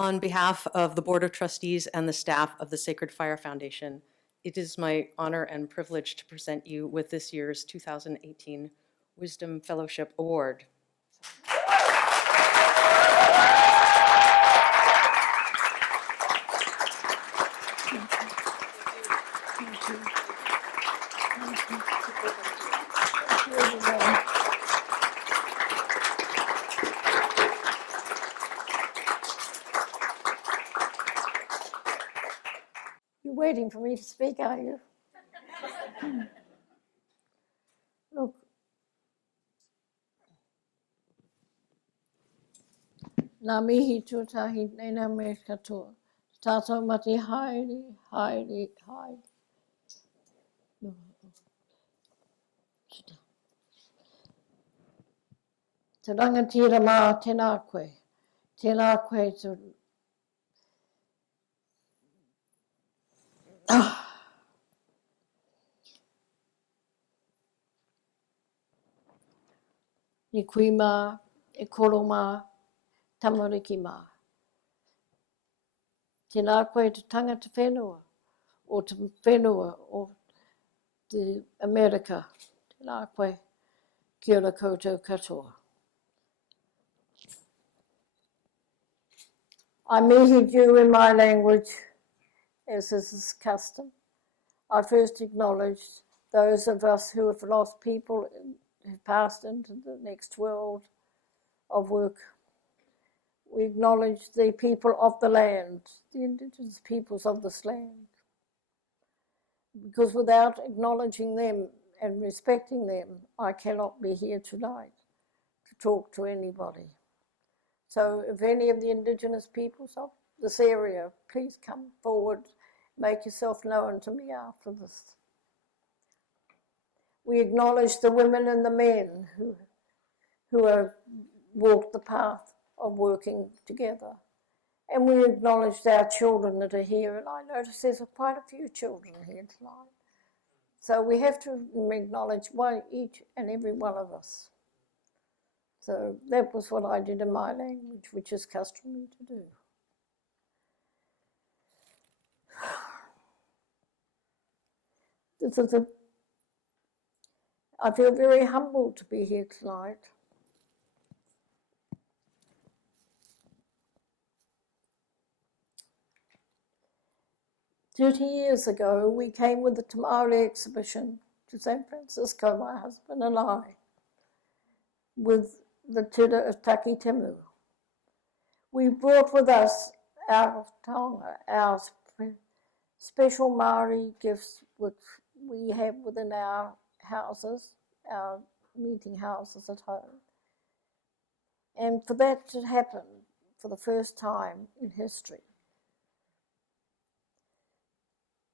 On behalf of the Board of Trustees and the staff of the Sacred Fire Foundation, it is my honor and privilege to present you with this year's 2018 Wisdom Fellowship Award. You're waiting for me to speak, are you? Look, ngā mihi tuatahi nena me katoa. Tātou mati haere, haere, haere. Te rangatira mā tēnā koe. Tēnā koe te... Ni kui mā, e koro mā, tamariki mā. Tēnā koe te tangata whenua, o te whenua o te Amerika. Tēnā koe, kia ora koutou katoa. I meted you in my language, as is custom. I first acknowledged those of us who have lost people who passed into the next world of work. We acknowledge the people of the land, the indigenous peoples of this land. Because without acknowledging them and respecting them, I cannot be here tonight to talk to anybody. So if any of the indigenous peoples of this area, please come forward, make yourself known to me after this. We acknowledge the women and the men who have walked the path of working together. And we acknowledge our children that are here, and I notice there's quite a few children here tonight. So we have to acknowledge each and every one of us. So that was what I did in my language, which is customary to do. I feel very humbled to be here tonight. "30 years ago, we came with the Maori exhibition to San Francisco, my husband and I, with the Tira of Taki Temu. We brought with us our taonga, our special Maori gifts which we have within our houses, our meeting houses at home. And for that to happen for the first time in history.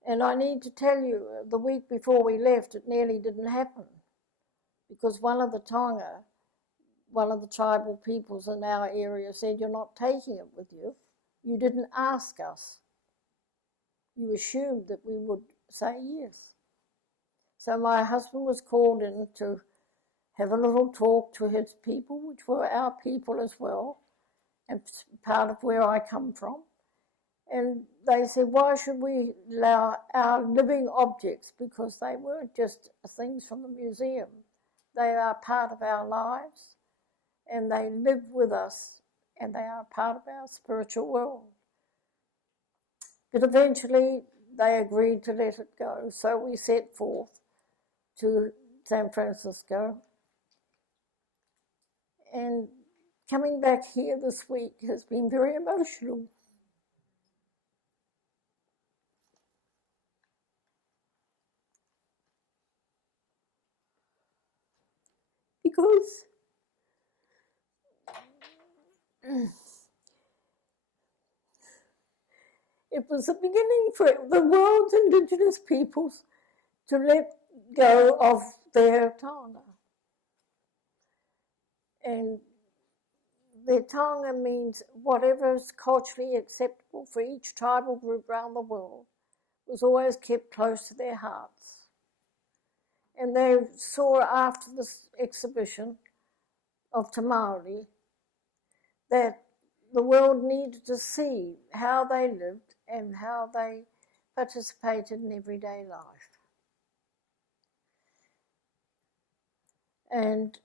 And I need to tell you, the week before we left, it nearly didn't happen. Because one of the taonga, one of the tribal peoples in our area said, "You're not taking it with you. You didn't ask us. You assumed that we would say yes." So my husband was called in to have a little talk to his people, which were our people as well, and part of where I come from. And they said, why should we allow our living objects, because they weren't just things from the museum, they are part of our lives, and they live with us, and they are part of our spiritual world. But eventually they agreed to let it go, so we set forth to San Francisco. And coming back here this week has been very emotional. Because it was the beginning for the world's indigenous peoples to let go of their taonga. And their taonga means whatever is culturally acceptable for each tribal group around the world was always kept close to their hearts. And they saw after this exhibition of Te Maori that the world needed to see how they lived and how they participated in everyday life. And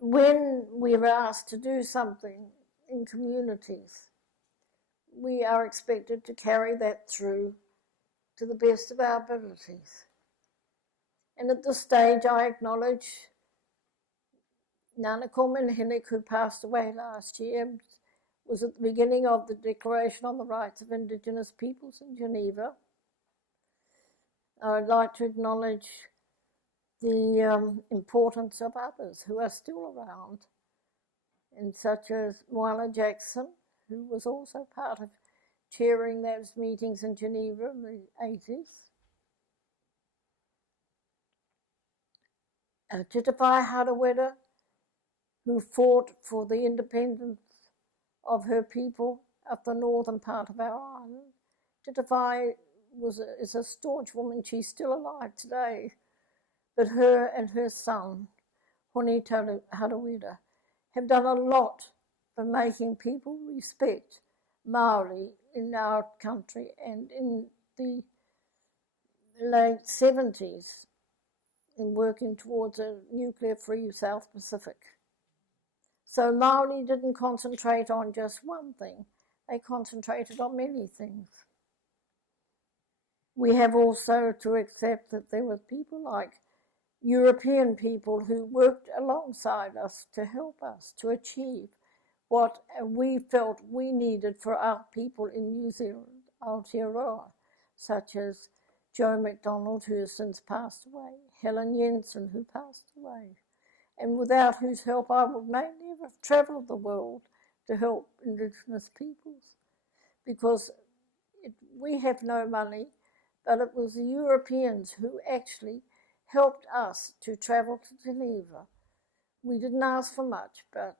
when we're asked to do something in communities, we are expected to carry that through to the best of our abilities. And at this stage, I acknowledge Nana Korman-Hinnick, who passed away last year, was at the beginning of the Declaration on the Rights of Indigenous Peoples in Geneva. I would like to acknowledge the importance of others who are still around, and such as Moala Jackson, who was also part of chairing those meetings in Geneva in the 80s. Titipai Harawira, who fought for the independence of her people up the northern part of our island. Titipai is a staunch woman. She's still alive today. But her and her son, Honi Harawira, have done a lot for making people respect Maori in our country. And in the late 70s, in working towards a nuclear-free South Pacific. So Maori didn't concentrate on just one thing. They concentrated on many things. We have also to accept that there were people like European people who worked alongside us to help us to achieve what we felt we needed for our people in New Zealand, Aotearoa, such as Joe McDonald, who has since passed away, Helen Jensen, who passed away, and without whose help I may never have travelled the world to help Indigenous peoples, because we have no money, but it was the Europeans who actually helped us to travel to Geneva. We didn't ask for much, but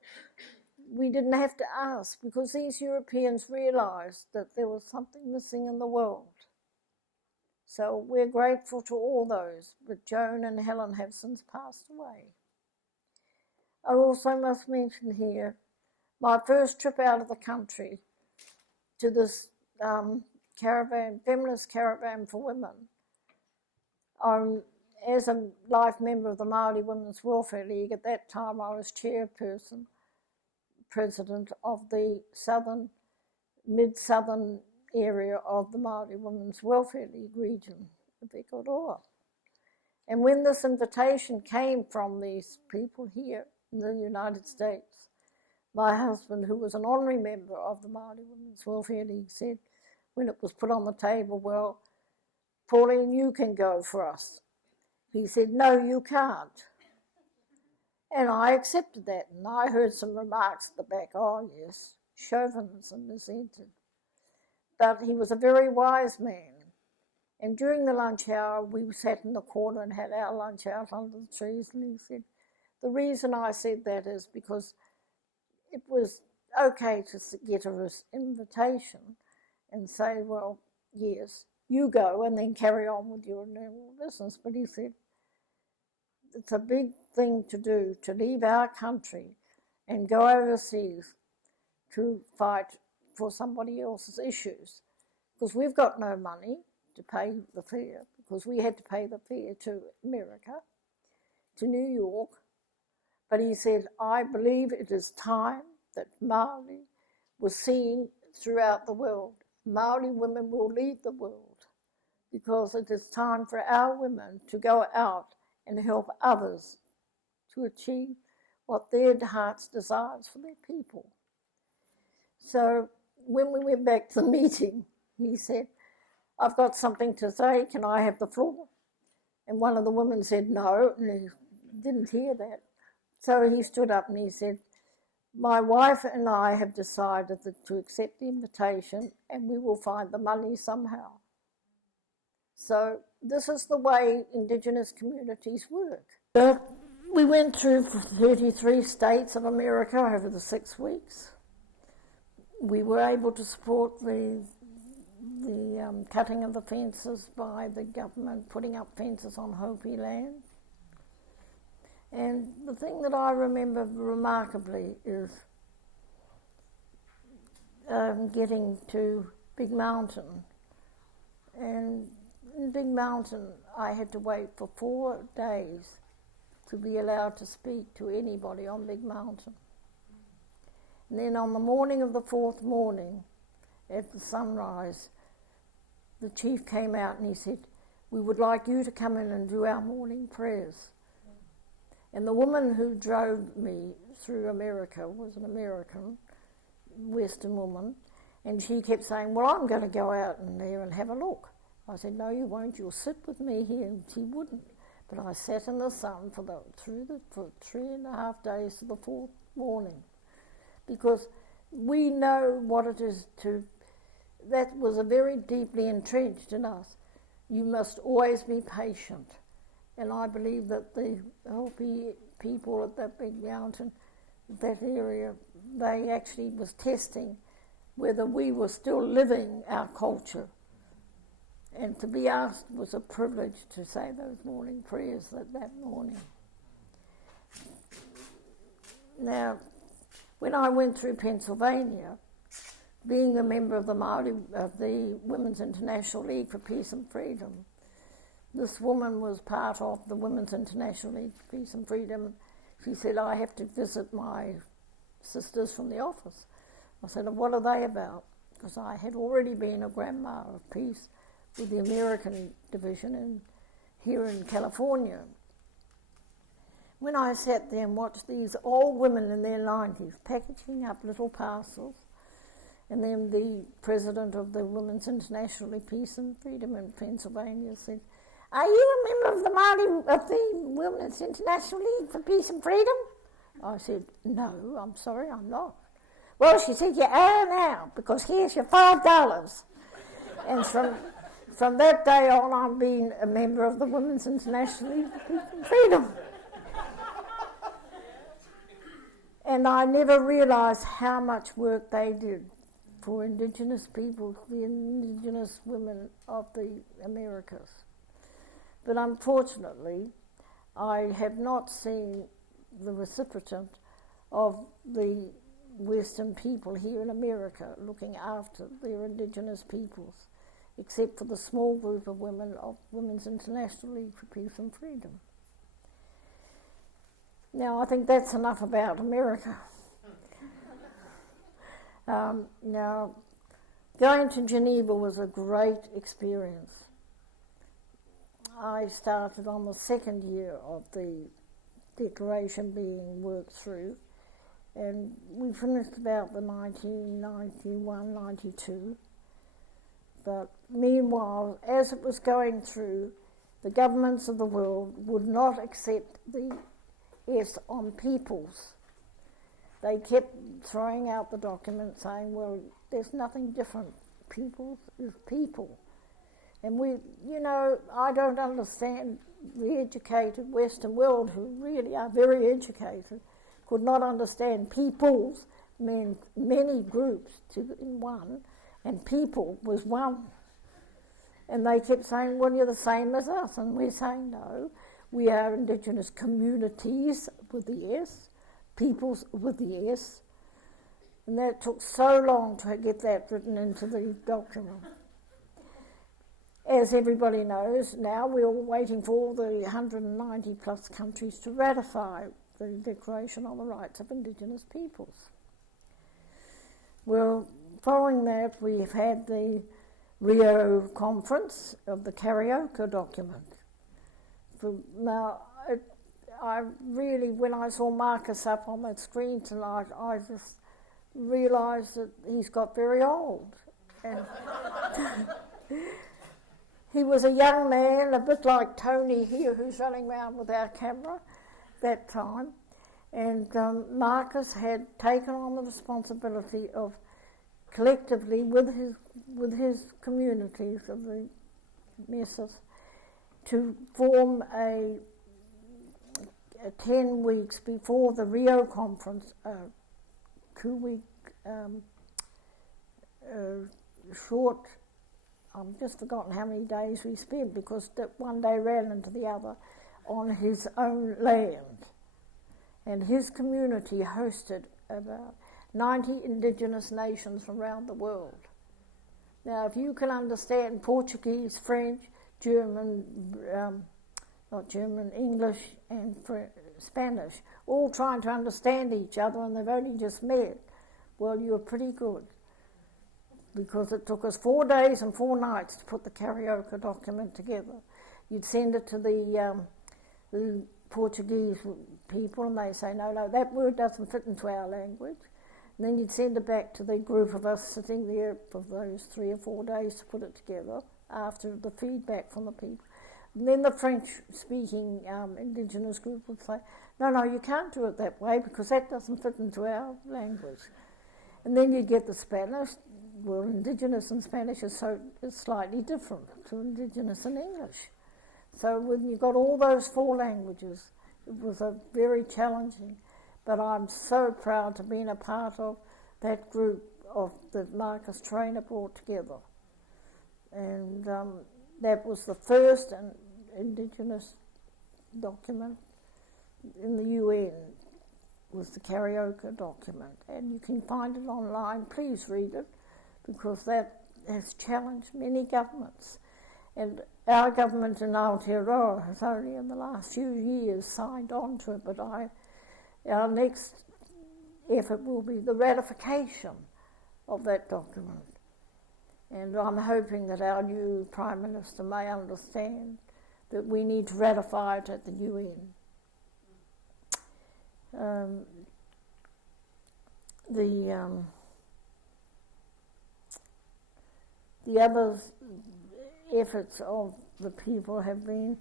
we didn't have to ask because these Europeans realised that there was something missing in the world. So we're grateful to all those, but Joan and Helen have since passed away. I also must mention here my first trip out of the country to this caravan, feminist caravan for women. As a life member of the Maori Women's Welfare League, at that time I was chairperson, president of the mid-southern area of the Maori Women's Welfare League region of Ekoroa. And when this invitation came from these people here in the United States, my husband, who was an honorary member of the Maori Women's Welfare League, said, when it was put on the table, well, Pauline, you can go for us. He said, no, you can't. And I accepted that, and I heard some remarks at the back, oh yes, chauvinism is entered. But he was a very wise man. And during the lunch hour, we sat in the corner and had our lunch out under the trees, and he said, the reason I said that is because it was okay to get an invitation and say, well, yes, you go and then carry on with your normal business. But he said, it's a big thing to do, to leave our country and go overseas to fight for somebody else's issues, because we've got no money to pay the fare, because we had to pay the fare to America, to New York. But he said, I believe it is time that Maori was seen throughout the world. Maori women will lead the world, because it is time for our women to go out and help others to achieve what their heart's desires for their people. So when we went back to the meeting, he said, I've got something to say, can I have the floor? And one of the women said no, and he didn't hear that. So he stood up and he said, my wife and I have decided to accept the invitation, and we will find the money somehow. So this is the way Indigenous communities work. So we went through 33 states of America over the 6 weeks. We were able to support the cutting of the fences by the government, putting up fences on Hopi land. And the thing that I remember remarkably is getting to Big Mountain. And in Big Mountain, I had to wait for 4 days to be allowed to speak to anybody on Big Mountain. And then on the morning of the 4th morning, at the sunrise, the chief came out and he said, "We would like you to come in and do our morning prayers." And the woman who drove me through America was an American, Western woman, and she kept saying, "Well, I'm going to go out in there and have a look." I said, "No, you won't. You'll sit with me here." And she wouldn't. But I sat in the sun for 3.5 days to the 4th morning, because we know what it is to. That was a very deeply entrenched in us. You must always be patient. And I believe that the Hopi people at that Big Mountain, that area, they actually was testing whether we were still living our culture. And to be asked was a privilege to say those morning prayers that morning. Now, when I went through Pennsylvania, being a member of the Maori, of the Women's International League for Peace and Freedom, this woman was part of the Women's International League for Peace and Freedom. She said, "I have to visit my sisters from the office." I said, "What are they about?" Because I had already been a grandma of peace with the American division here in California. When I sat there and watched these old women in their 90s packaging up little parcels, and then the president of the Women's International League Peace and Freedom in Pennsylvania said, "Are you a member of the Maori, of the Women's International League for Peace and Freedom?" I said, "No, I'm sorry, I'm not." "Well," she said, "you are now, because here's your $5. And from that day on, I've been a member of the Women's International League for Peace and Freedom. And I never realised how much work they did for Indigenous people, the Indigenous women of the Americas. But unfortunately, I have not seen the recipient of the Western people here in America looking after their Indigenous peoples, except for the small group of women of Women's International League for Peace and Freedom. Now, I think that's enough about America. Now, going to Geneva was a great experience. I started on the 2nd year of the declaration being worked through, and we finished about the 1991-92. But meanwhile, as it was going through, the governments of the world would not accept the S on peoples. They kept throwing out the document saying, "Well, there's nothing different. Peoples is people." And I don't understand the educated Western world, who really are very educated, could not understand peoples meant many groups in one, and people was one. And they kept saying, "Well, you're the same as us." And we're saying, "No, we are Indigenous communities with the S, peoples with the S." And that took so long to get that written into the document. As everybody knows, now we're all waiting for all the 190 plus countries to ratify the Declaration on the Rights of Indigenous Peoples. Well, following that, we've had the Rio conference of the karaoke document. Now, I really, when I saw Marcus up on that screen tonight, I just realised that he's got very old. And he was a young man, a bit like Tony here, who's running around with our camera that time. And Marcus had taken on the responsibility of collectively with his communities of the mesas to form a 10 weeks before the Rio conference, 2-week short. I've just forgotten how many days we spent, because that one day ran into the other on his own land. And his community hosted about 90 indigenous nations around the world. Now, if you can understand Portuguese, French, German, English and Spanish, all trying to understand each other, and they've only just met, well, you're pretty good. Because it took us 4 days and 4 nights to put the Carioca document together. You'd send it to the Portuguese people, and they say, no, that word doesn't fit into our language. And then you'd send it back to the group of us sitting there for those 3 or 4 days to put it together after the feedback from the people. And then the French-speaking indigenous group would say, no, you can't do it that way because that doesn't fit into our language. And then you'd get the Spanish. Well, indigenous and Spanish is slightly different to indigenous and English. So when you got all those 4 languages, it was a very challenging. But I'm so proud to be a part of that group that Marcus Traynor brought together. And that was the first indigenous document in the UN, was the Carioca document. And you can find it online. Please read it, because that has challenged many governments. And our government in Aotearoa has only in the last few years signed on to it, but our next effort will be the ratification of that document. And I'm hoping that our new Prime Minister may understand that we need to ratify it at the UN. The other efforts of the people have been,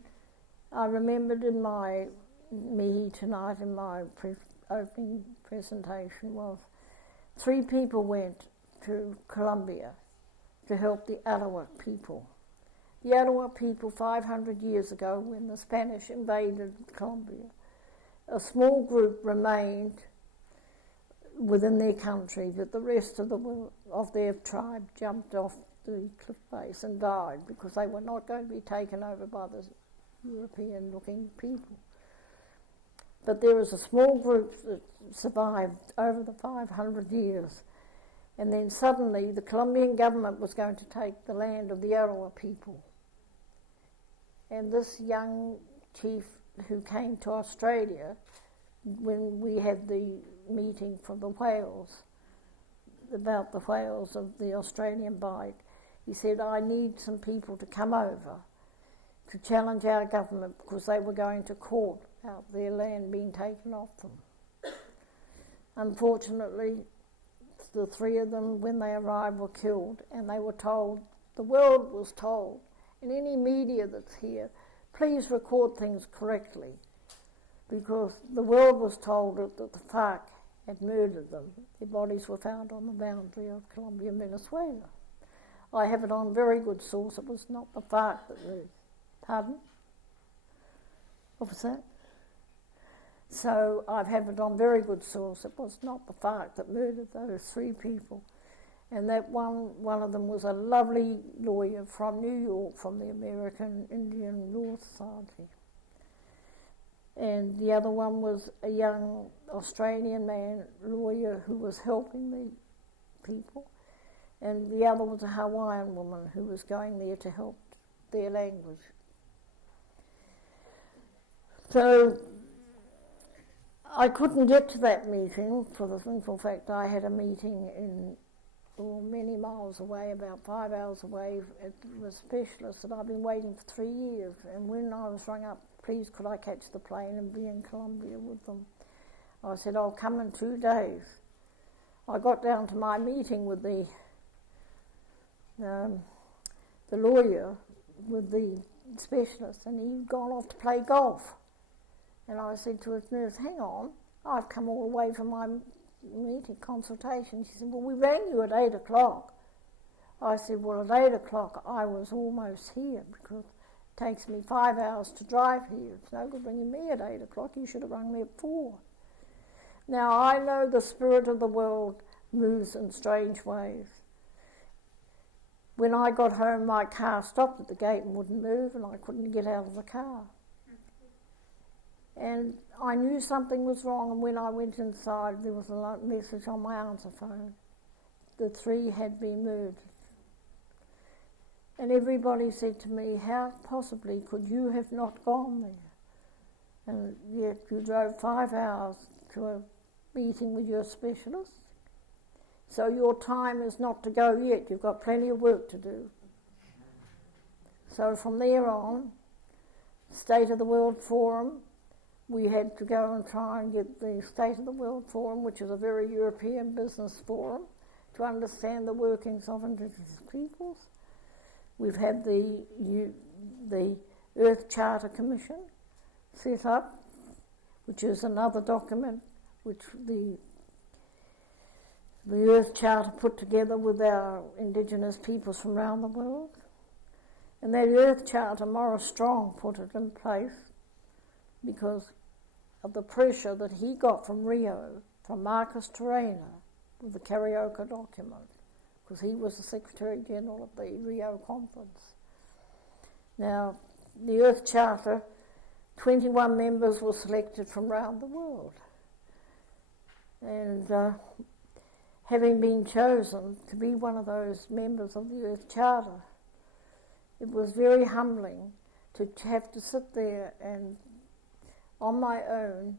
I remembered in my mihi tonight in my opening presentation, was 3 people went to Colombia to help the Arawa people. The Arawa people 500 years ago, when the Spanish invaded Colombia, a small group remained within their country, but the rest of their tribe jumped off the cliff face and died because they were not going to be taken over by the European-looking people. But there was a small group that survived over the 500 years, and then suddenly the Colombian government was going to take the land of the Arawa people. And this young chief who came to Australia, when we had the meeting for the whales, about the whales of the Australian bight, he said, I need some people to come over to challenge our government because they were going to court out their land being taken off them. Unfortunately, the 3 of them, when they arrived, were killed, and they were told, the world was told, and any media that's here, please record things correctly, because the world was told that the FARC had murdered them. Their bodies were found on the boundary of Colombia and Venezuela. I have it on very good source. It was not the FARC that moved. Pardon? What was that? So I've had it on very good source. It was not the FARC that murdered those 3 people. And that one of them was a lovely lawyer from New York, from the American Indian Law Society. And the other one was a young Australian man, lawyer, who was helping the people. And the other was a Hawaiian woman who was going there to help their language. So I couldn't get to that meeting for the simple fact I had a meeting many miles away, about 5 hours away, with specialists that I've been waiting for 3 years. And when I was rung up, please could I catch the plane and be in Colombia with them, I said, I'll come in 2 days. I got down to my meeting with the lawyer, with the specialist, and he'd gone off to play golf. And I said to his nurse, hang on, I've come all the way from my meeting, consultation. She said, well, we rang you at 8 o'clock. I said, well, at 8 o'clock I was almost here because it takes me 5 hours to drive here. It's no good ringing me at 8 o'clock. You should have rung me at 4. Now, I know the spirit of the world moves in strange ways. When I got home, my car stopped at the gate and wouldn't move, and I couldn't get out of the car. And I knew something was wrong, and when I went inside, there was a message on my answer phone. The 3 had been murdered. And everybody said to me, how possibly could you have not gone there? And yet you drove 5 hours to a meeting with your specialist. So your time is not to go yet. You've got plenty of work to do. So from there on, State of the World Forum, we had to go and try and get the State of the World Forum, which is a very European business forum, to understand the workings of Indigenous peoples. We've had the Earth Charter Commission set up, which is another document which the Earth Charter put together with our Indigenous peoples from around the world. And that Earth Charter, Morris Strong put it in place because of the pressure that he got from Rio, from Marcus Terena, with the Carioca document, because he was the Secretary General of the Rio Conference. Now, the Earth Charter, 21 members were selected from around the world. And having been chosen to be one of those members of the Earth Charter, it was very humbling to have to sit there and, on my own,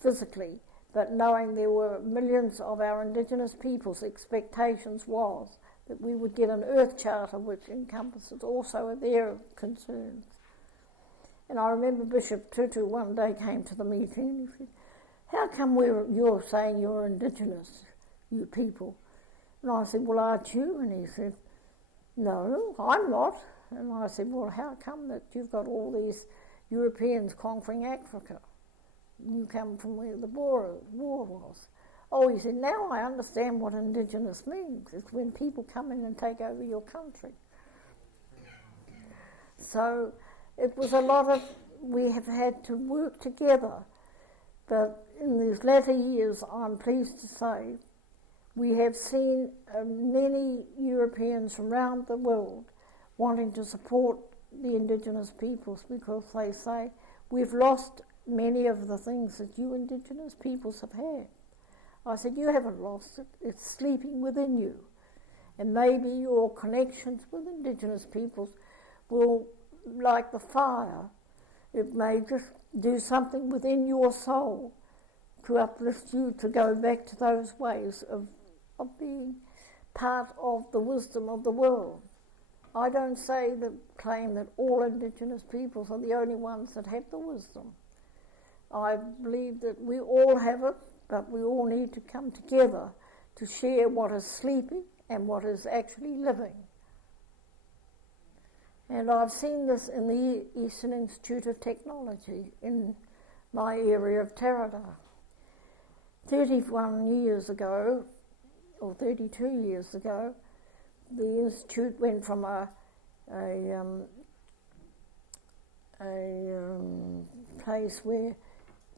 physically, but knowing there were millions of our Indigenous people's expectations was that we would get an Earth Charter which encompasses also their concerns. And I remember Bishop Tutu one day came to the meeting and he said, how come you're saying you're Indigenous, you people? And I said, well, aren't you? And he said, no, I'm not. And I said, well, how come that you've got all these Europeans conquering Africa? You come from where the war was. Oh, he said, now I understand what Indigenous means. It's when people come in and take over your country. So it was a lot of, we have had to work together. But in these latter years, I'm pleased to say, we have seen many Europeans from around the world wanting to support the Indigenous peoples because they say, we've lost many of the things that you Indigenous peoples have had. I said, you haven't lost it, it's sleeping within you. And maybe your connections with Indigenous peoples will, like the fire, it may just do something within your soul to uplift you to go back to those ways of being part of the wisdom of the world. I don't claim that all Indigenous peoples are the only ones that have the wisdom. I believe that we all have it, but we all need to come together to share what is sleeping and what is actually living. And I've seen this in the Eastern Institute of Technology in my area of Tarada. 31 years ago, or 32 years ago, the Institute went from a place where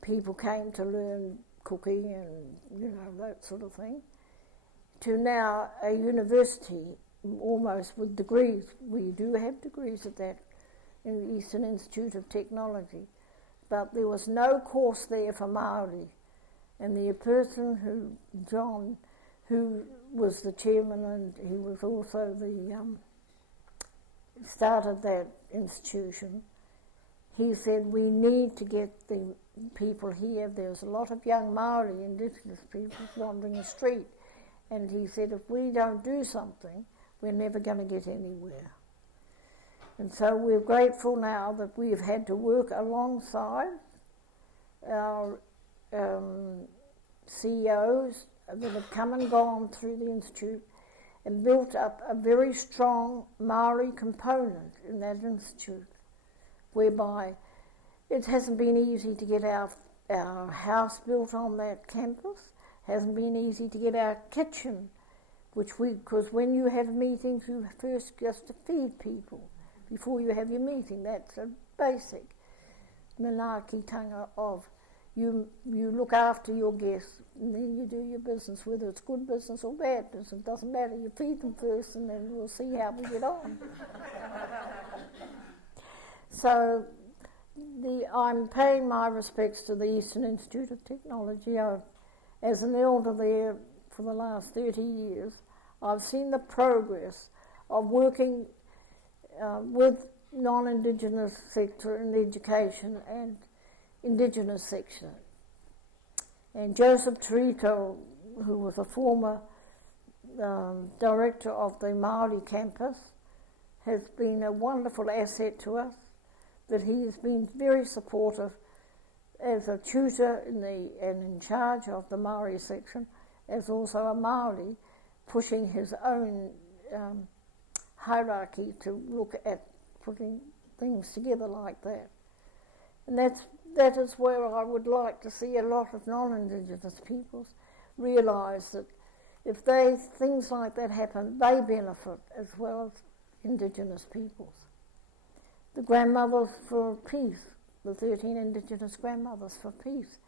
people came to learn cooking and, that sort of thing, to now a university, almost with degrees. We do have degrees at that in the Eastern Institute of Technology, but there was no course there for Maori. And the person John, who was the chairman and he was also started that institution, he said, we need to get the people here. There's a lot of young Maori Indigenous people wandering the street. And he said, if we don't do something, we're never going to get anywhere. And so we're grateful now that we've had to work alongside our CEOs that have come and gone through the Institute and built up a very strong Maori component in that Institute, whereby it hasn't been easy to get our house built on that campus, hasn't been easy to get our kitchen, because when you have meetings, you first just to feed people before you have your meeting. That's a basic manaakitanga of you look after your guests and then you do your business, whether it's good business or bad business. It doesn't matter. You feed them first and then we'll see how we get on. So I'm paying my respects to the Eastern Institute of Technology. As an elder there for the last 30 years, I've seen the progress of working with non-Indigenous sector in education and Indigenous sector. And Joseph Torito, who was a former director of the Maori campus, has been a wonderful asset to us, that he has been very supportive as a tutor and in charge of the Maori section, as also a Maori, pushing his own hierarchy to look at putting things together like that. And that is where I would like to see a lot of non-Indigenous peoples realise that if things like that happen, they benefit as well as Indigenous peoples. The Grandmothers for Peace, the 13 Indigenous Grandmothers for Peace,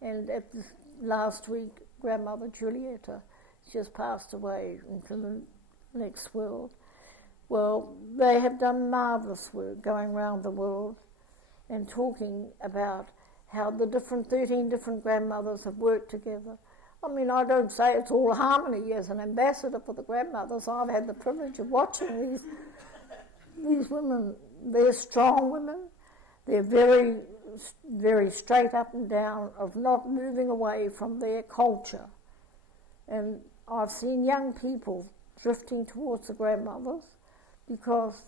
and at this last week, Grandmother Julieta just passed away into the next world. Well, they have done marvellous work going around the world and talking about how the 13 different grandmothers have worked together. I mean, I don't say it's all harmony. As an ambassador for the grandmothers, I've had the privilege of watching these women. They're strong women. They're very, very straight up and down, of not moving away from their culture. And I've seen young people drifting towards the grandmothers because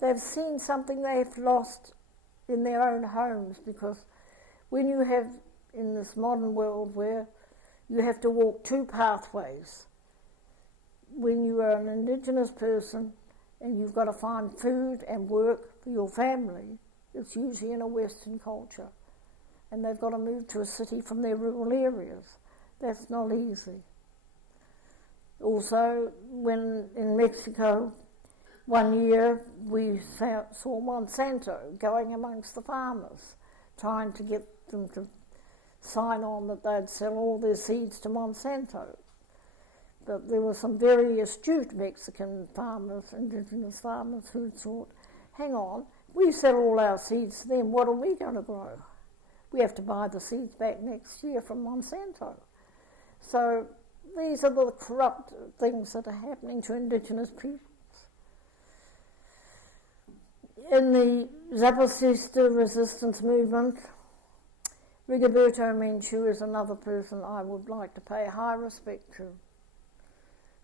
they've seen something they've lost in their own homes, because when you have, in this modern world where you have to walk two pathways, when you are an Indigenous person and you've got to find food and work for your family, it's usually in a Western culture, and they've got to move to a city from their rural areas. That's not easy. Also, when in Mexico, one year we saw Monsanto going amongst the farmers, trying to get them to sign on that they'd sell all their seeds to Monsanto. But there were some very astute Mexican farmers, Indigenous farmers, who thought, hang on, we sell all our seeds to them, what are we going to grow? We have to buy the seeds back next year from Monsanto. So these are the corrupt things that are happening to Indigenous peoples. In the Zapatista resistance movement, Rigoberta Menchú is another person I would like to pay high respect to.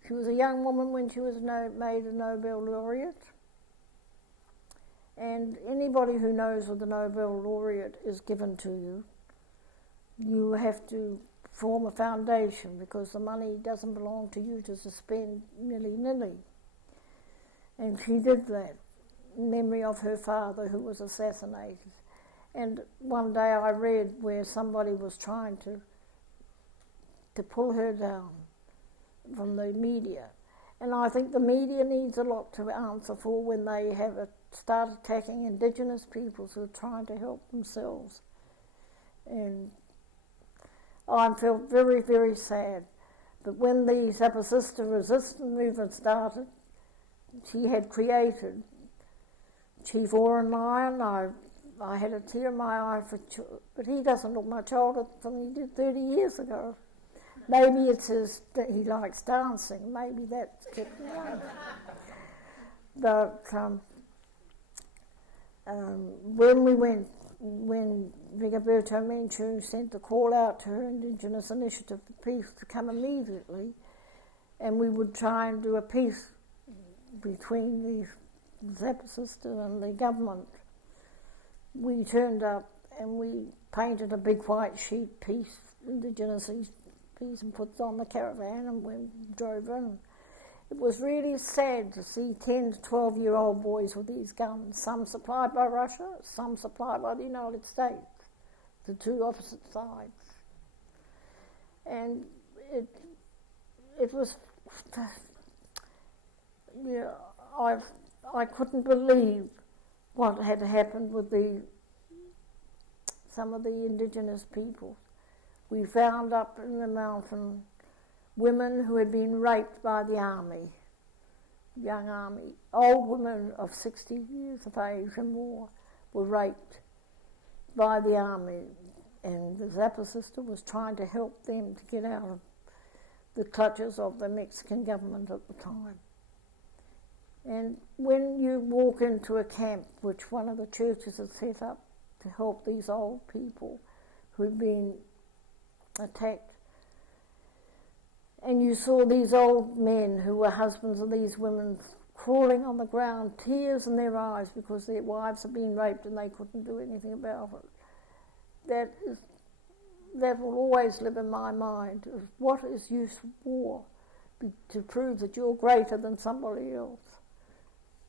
She was a young woman when she was made a Nobel laureate. And anybody who knows what the Nobel laureate is given to you, you have to form a foundation, because the money doesn't belong to you to spend nilly-nilly. And she did that in memory of her father, who was assassinated. And one day I read where somebody was trying to pull her down from the media. And I think the media needs a lot to answer for when they start attacking Indigenous peoples who are trying to help themselves. And I felt very, very sad. But when the Zapatista resistance movement started, she had created Chief Oren Lyon. I had a tear in my eye but he doesn't look much older than he did 30 years ago. Maybe it's he likes dancing. Maybe that's kept him young. But when Rigoberta Menchú sent the call out to her Indigenous Initiative for Peace to come immediately, and we would try and do a peace between the Zapatista and the government, we turned up and we painted a big white sheet, peace, Indigenous peace, and put it on the caravan, and we drove in. It was really sad to see 10 to 12-year-old boys with these guns, some supplied by Russia, some supplied by the United States, the two opposite sides. And it was, yeah, I couldn't believe what had happened with some of the Indigenous people. We found up in the mountain women who had been raped by the army, young army. Old women of 60 years of age and more were raped. by the army, and the Zappa sister was trying to help them to get out of the clutches of the Mexican government at the time. And when you walk into a camp, which one of the churches had set up to help these old people who'd been attacked, and you saw these old men who were husbands of these women crawling on the ground, tears in their eyes because their wives had been raped and they couldn't do anything about it. That will always live in my mind. What is use of war to prove that you're greater than somebody else?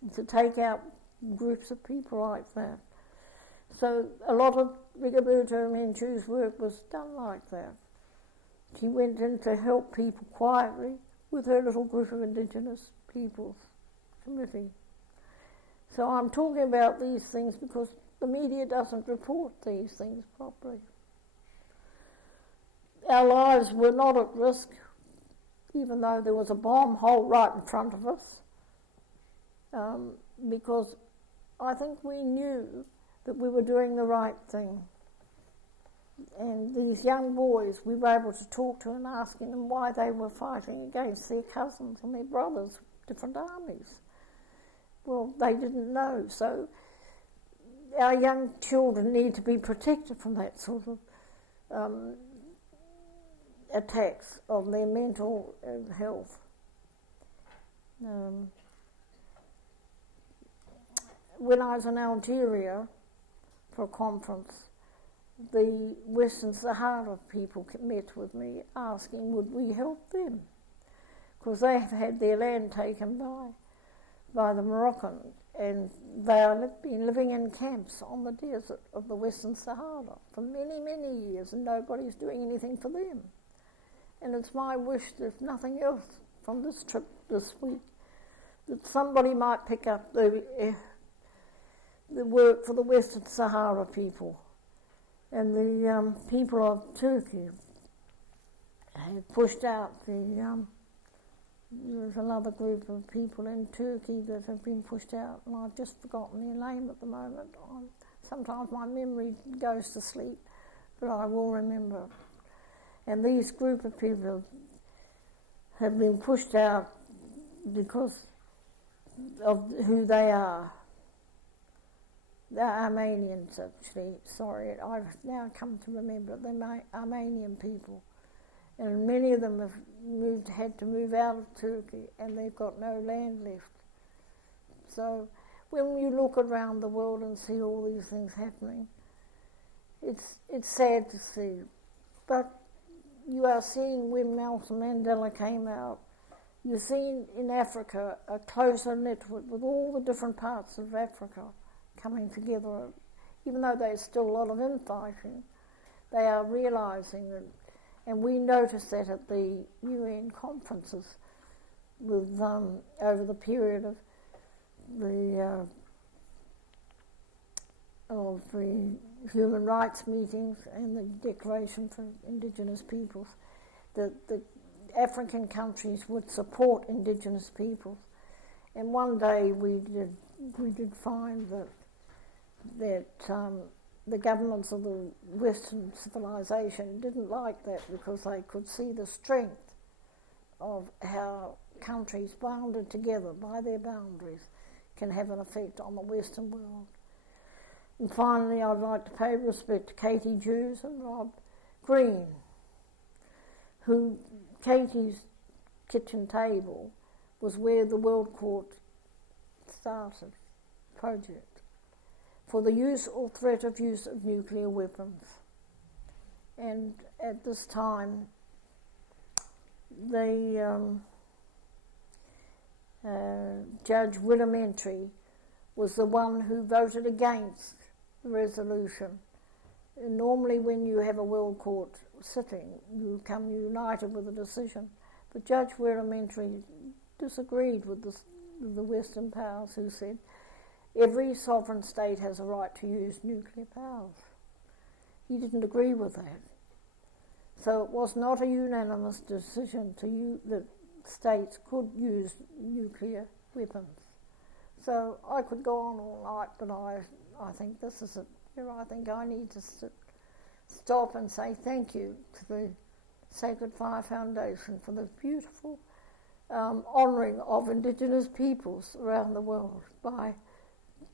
And to take out groups of people like that. So a lot of Rigoberta Menchu's work was done like that. She went in to help people quietly with her little group of Indigenous peoples committee. So I'm talking about these things because the media doesn't report these things properly. Our lives were not at risk, even though there was a bomb hole right in front of us, because I think we knew that we were doing the right thing. And these young boys, we were able to talk to and asking them why they were fighting against their cousins and their brothers, different armies. Well, they didn't know, so our young children need to be protected from that sort of attacks on their mental health. When I was in Algeria for a conference, the Western Sahara people met with me asking would we help them, because they have had their land taken by the Moroccans, and they have been living in camps on the desert of the Western Sahara for many, many years, and nobody's doing anything for them. And it's my wish that if nothing else from this trip this week, that somebody might pick up the work for the Western Sahara people. And the people of Turkey have pushed out there's another group of people in Turkey that have been pushed out, and I've just forgotten their name at the moment. Sometimes my memory goes to sleep, but I will remember. And these group of people have been pushed out because of who they are. They're Armenians, actually. Sorry, I've now come to remember. They're Armenian people. And many of them have had to move out of Turkey, and they've got no land left. So when you look around the world and see all these things happening, it's sad to see. But you are seeing when Nelson Mandela came out, you're seeing in Africa a closer network with all the different parts of Africa coming together. Even though there's still a lot of infighting, they are realising that, and we noticed that at the UN conferences with over the period of the human rights meetings and the Declaration for Indigenous Peoples, that the African countries would support Indigenous peoples. And one day we did find that the governments of the Western civilization didn't like that, because they could see the strength of how countries bounded together by their boundaries can have an effect on the Western world. And finally, I'd like to pay respect to Katie Jews and Rob Green, who Katie's kitchen table was where the World Court started project for the use or threat of use of nuclear weapons. And at this time, the Judge Willamentry was the one who voted against the resolution. And normally when you have a World Court sitting, you come united with a decision. But Judge Willamentry disagreed with the Western powers, who said, every sovereign state has a right to use nuclear powers. He didn't agree with that. So it was not a unanimous decision that states could use nuclear weapons. So I could go on all night, but I think this is it. I think I need to stop and say thank you to the Sacred Fire Foundation for this beautiful honouring of Indigenous peoples around the world by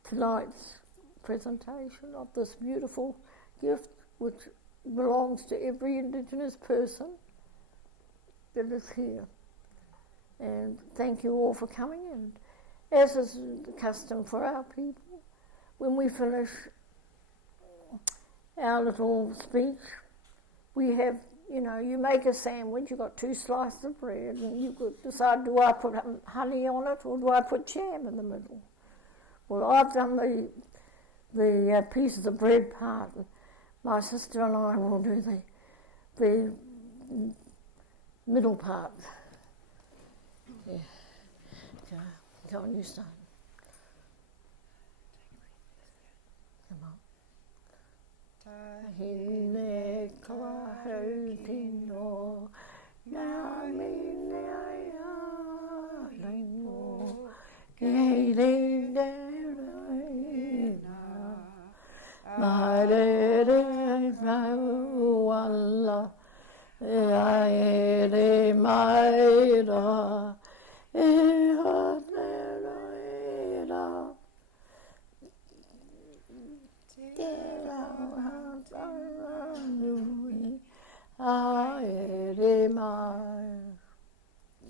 tonight's presentation of this beautiful gift which belongs to every Indigenous person that is here. And thank you all for coming, and as is the custom for our people, when we finish our little speech, we have, you make a sandwich, you've got 2 slices of bread, and you could decide, do I put honey on it or do I put jam in the middle? Well, I've done the pieces of bread part. My sister and I will do the middle part. Yeah. Go on, you start. Come on. Tahine kahautino nami naya lengo keile na maere wala aere maira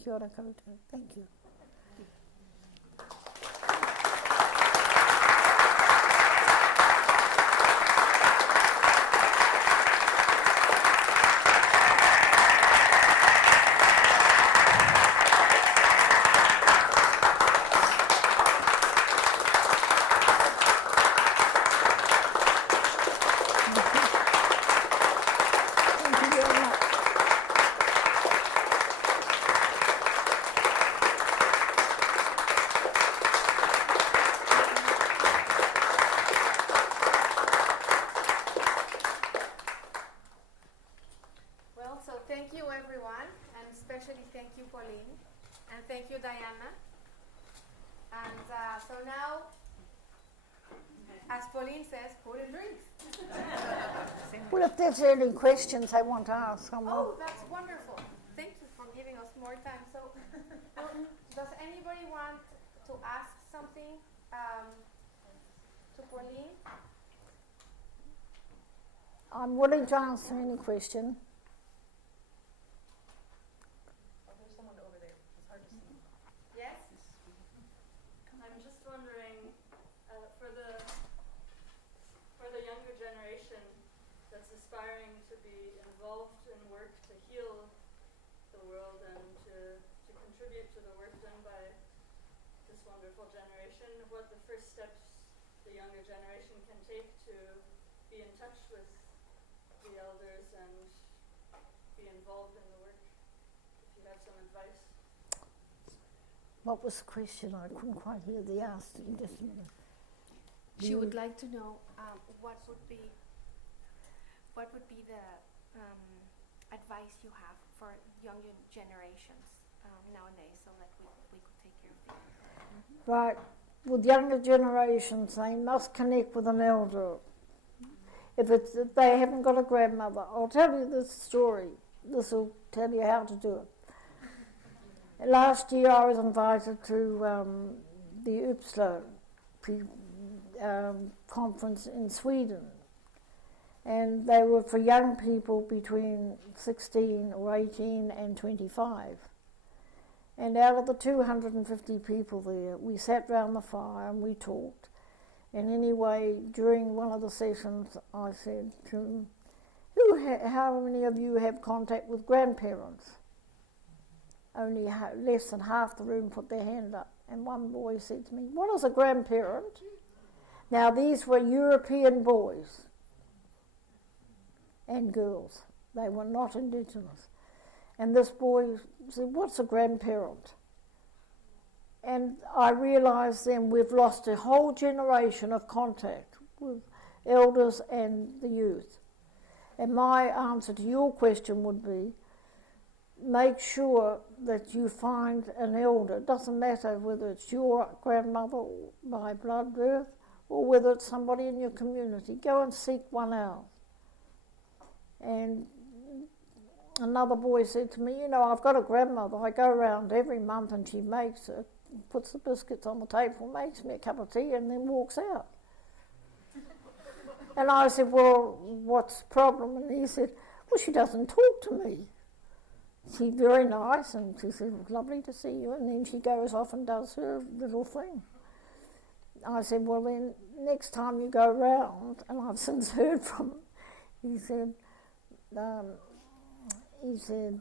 Kia ora koutou. Thank you. Thank you, everyone, and especially thank you, Pauline, and thank you, Diana. And so now, as Pauline says, food and drinks. Well, if there's any questions they want to ask someone. Oh, that's wonderful. Thank you for giving us more time. So, does anybody want to ask something to Pauline? I'm willing to answer any question. Aspiring to be involved in work to heal the world and to contribute to the work done by this wonderful generation, what the first steps the younger generation can take to be in touch with the elders and be involved in the work, if you have some advice. What was the question? I couldn't quite hear the ask. Just a minute. She would like to know what would be the advice you have for younger generations nowadays, so that we could take care of things? Right. With younger generations, they must connect with an elder. If they haven't got a grandmother, I'll tell you this story. This will tell you how to do it. Last year I was invited to the Uppsala conference in Sweden. And they were for young people between 16 or 18 and 25. And out of the 250 people there, we sat round the fire and we talked. And anyway, during one of the sessions, I said to them, how many of you have contact with grandparents? Only less than half the room put their hand up. And one boy said to me, what is a grandparent? Now these were European boys and girls. They were not Indigenous. And this boy said, what's a grandparent? And I realised then we've lost a whole generation of contact with elders and the youth. And my answer to your question would be, make sure that you find an elder. It doesn't matter whether it's your grandmother by blood birth or whether it's somebody in your community. Go and seek one out. And another boy said to me, you know, I've got a grandmother. I go around every month and she makes it, puts the biscuits on the table, makes me a cup of tea and then walks out. And I said, well, what's the problem? And he said, well, she doesn't talk to me. She's very nice, and she said, lovely to see you, and then she goes off and does her little thing. I said, well then, next time you go round, and I've since heard from him, he said,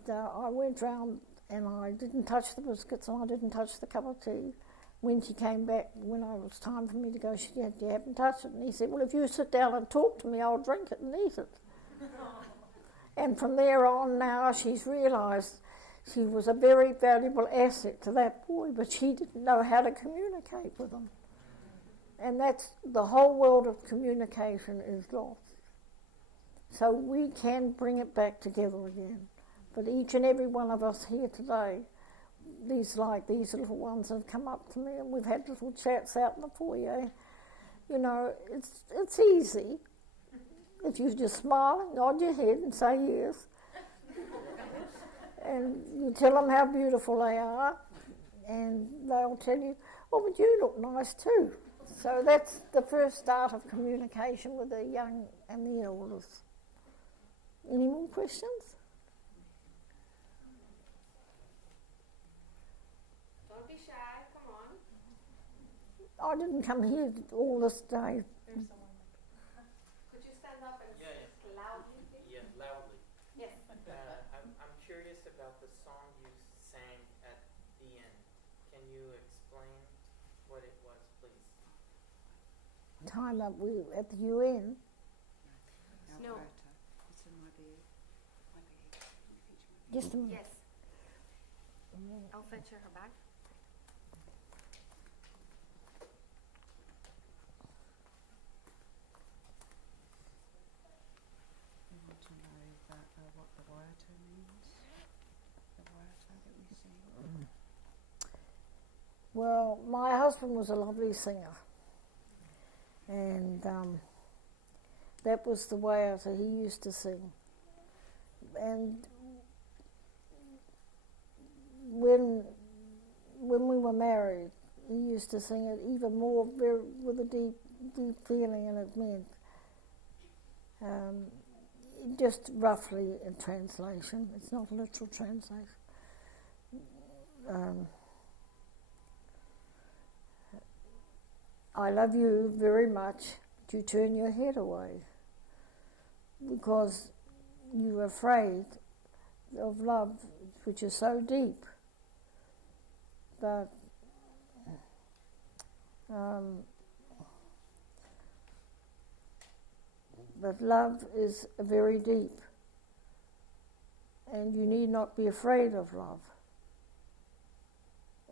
I went round and I didn't touch the biscuits and I didn't touch the cup of tea. When she came back, when it was time for me to go, she said, you haven't touched it. And he said, well, if you sit down and talk to me, I'll drink it and eat it. And from there on now, she's realised she was a very valuable asset to that boy, but she didn't know how to communicate with him. And that's the whole world of communication is lost. So we can bring it back together again. But each and every one of us here today, these little ones have come up to me and we've had little chats out in the foyer. You know, it's easy. If you just smile and nod your head and say yes. And you tell them how beautiful they are, and they'll tell you, oh, but you look nice too. So that's the first start of communication with the young and the elders. Any more questions? Don't be shy, come on. I didn't come here all this day. There's someone. Could you stand up and speak loudly, please? Yeah, loudly. Yes. I'm curious about the song you sang at the end. Can you explain what it was, please? Time up, we at the UN. No. Just a minute. Yes. I'll fetch her bag. You want to know what the waiata means? The waiata that we sing? Well, my husband was a lovely singer, and that was the way that he used to sing. And when we were married, he used to sing it even more with a deep feeling, and it meant just roughly in translation. It's not a literal translation. I love you very much, but you turn your head away because you're afraid of love, which is so deep. But love is very deep, and you need not be afraid of love.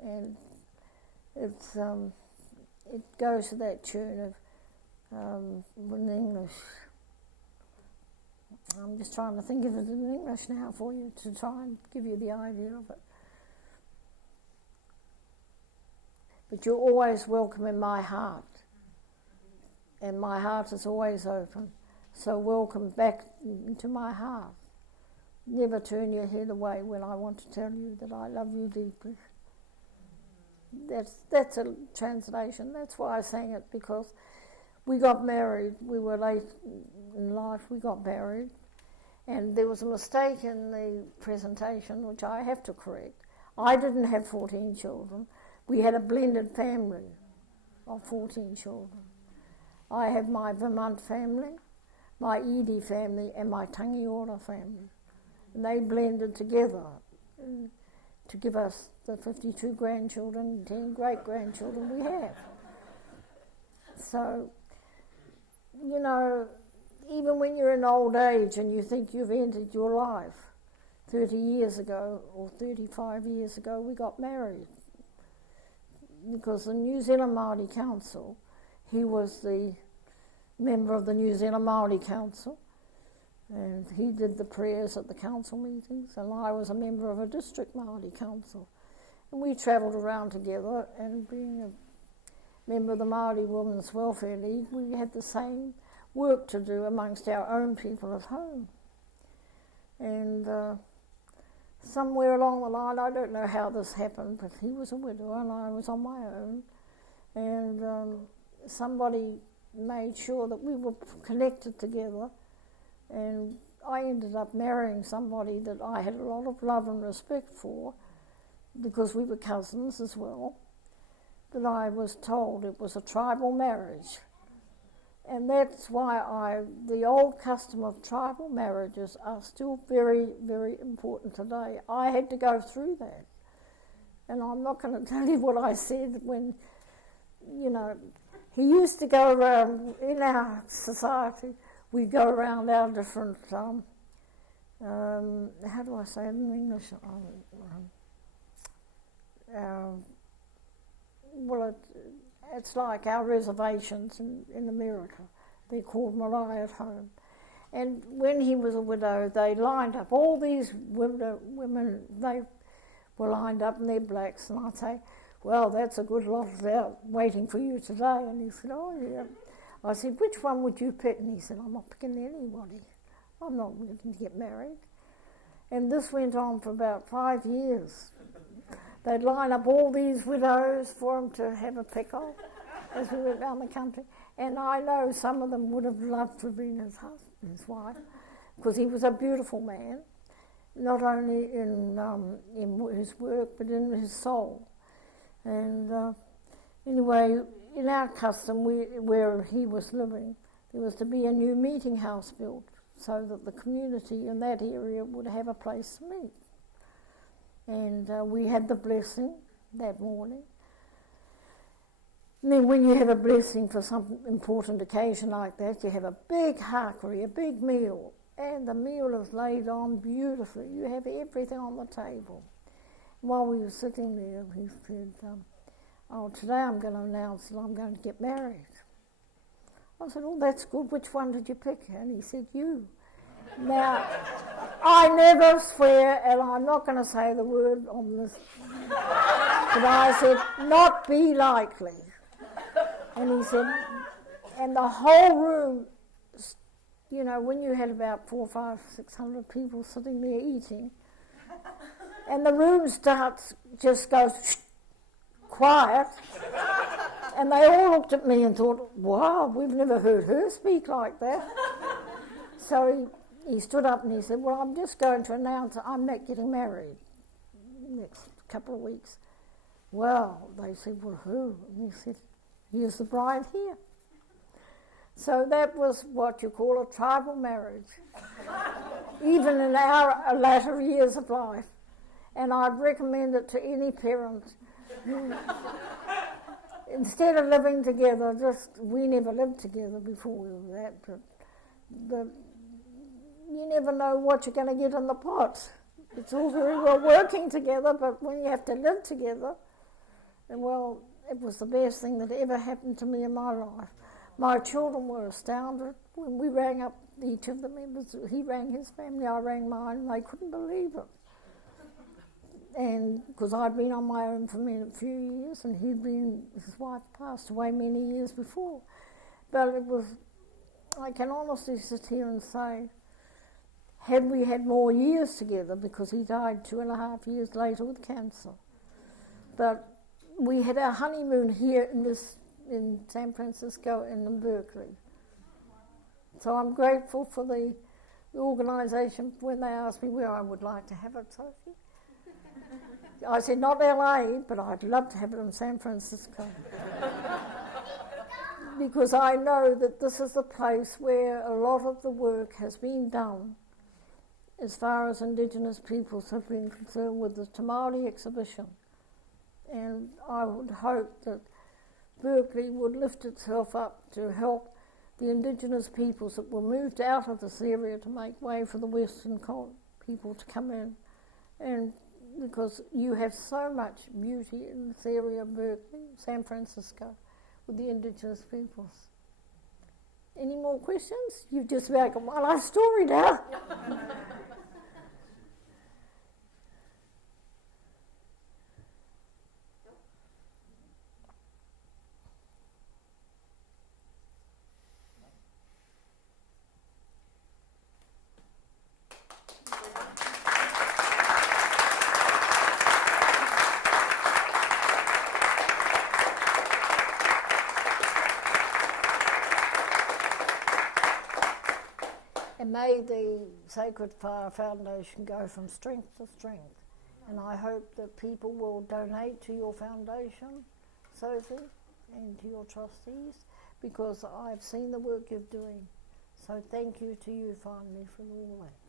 And it's it goes to that tune of in English. I'm just trying to think of it in English now for you to try and give you the idea of it. But you're always welcome in my heart, and my heart is always open. So welcome back into my heart. Never turn your head away when I want to tell you that I love you deeply. That's a translation. That's why I sang it, because we got married. We were late in life. We got married, and there was a mistake in the presentation which I have to correct. I didn't have 14 children. We had a blended family of 14 children. I have my Vermont family, my Edi family, and my Tangiora family. And they blended together to give us the 52 grandchildren and 10 great-grandchildren we have. So, you know, even when you're in old age and you think you've ended your life, 30 years ago or 35 years ago we got married. Because the New Zealand Maori Council, he was the member of the New Zealand Maori Council, And he did the prayers at the council meetings, and I was a member of a district Maori council. And we travelled around together, and being a member of the Maori Women's Welfare League, we had the same work to do amongst our own people at home. And somewhere along the line, I don't know how this happened, but he was a widow and I was on my own. And somebody made sure that we were connected together. And I ended up marrying somebody that I had a lot of love and respect for, because we were cousins as well. But I was told it was a tribal marriage. And that's why the old custom of tribal marriages are still very, very important today. I had to go through that. And I'm not going to tell you what I said when, he used to go around, in our society, we'd go around our different, how do I say it in English? It's like our reservations in America. They're called marae at home. And when he was a widow, they lined up, all these women, they were lined up and they're blacks. And I'd say, well, that's a good lot out waiting for you today. And he said, oh, yeah. I said, which one would you pick? And he said, I'm not picking anybody. I'm not willing to get married. And this went on for about 5 years. They'd line up all these widows for him to have a pick of as we went around the country. And I know some of them would have loved to have been his husband, his wife, because he was a beautiful man, not only in his work, but in his soul. And anyway, in our custom, where he was living, there was to be a new meeting house built so that the community in that area would have a place to meet. And we had the blessing that morning. And then when you have a blessing for some important occasion like that, you have a big hakari, a big meal, and the meal is laid on beautifully. You have everything on the table. While we were sitting there, he said, today I'm going to announce that I'm going to get married. I said, oh, that's good. Which one did you pick? And he said, you. Now, I never swear, and I'm not going to say the word on this, but I said, not be likely. And he said, and the whole room, when you had about 400, 500, 600 people sitting there eating, and the room goes quiet, and they all looked at me and thought, wow, we've never heard her speak like that. So he stood up and he said, well, I'm just going to announce I'm not getting married next couple of weeks. Well, they said, well, who? And he said, here's the bride here. So that was what you call a tribal marriage, even in our latter years of life. And I'd recommend it to any parent. Instead of living together, we never lived together before we were that, but you never know what you're going to get in the pot. It's all very well working together, but when you have to live together, well, it was the best thing that ever happened to me in my life. My children were astounded when we rang up each of the members. He rang his family, I rang mine, and they couldn't believe it. And because I'd been on my own for a few years, and his wife passed away many years before. But I can honestly sit here and say, had we had more years together, because he died 2.5 years later with cancer. But we had our honeymoon here in San Francisco and in Berkeley. So I'm grateful for the organisation when they asked me where I would like to have it, Sophie. I said, not LA, but I'd love to have it in San Francisco. Because I know that this is the place where a lot of the work has been done as far as Indigenous peoples have been concerned with the Te Māori exhibition. And I would hope that Berkeley would lift itself up to help the Indigenous peoples that were moved out of this area to make way for the Western people to come in. And because you have so much beauty in this area of Berkeley, San Francisco, with the Indigenous peoples. Any more questions? You've just made my life story now. And may the Sacred Fire Foundation go from strength to strength. And I hope that people will donate to your foundation, Sophie, and to your trustees, because I've seen the work you're doing. So thank you to you finally for all that.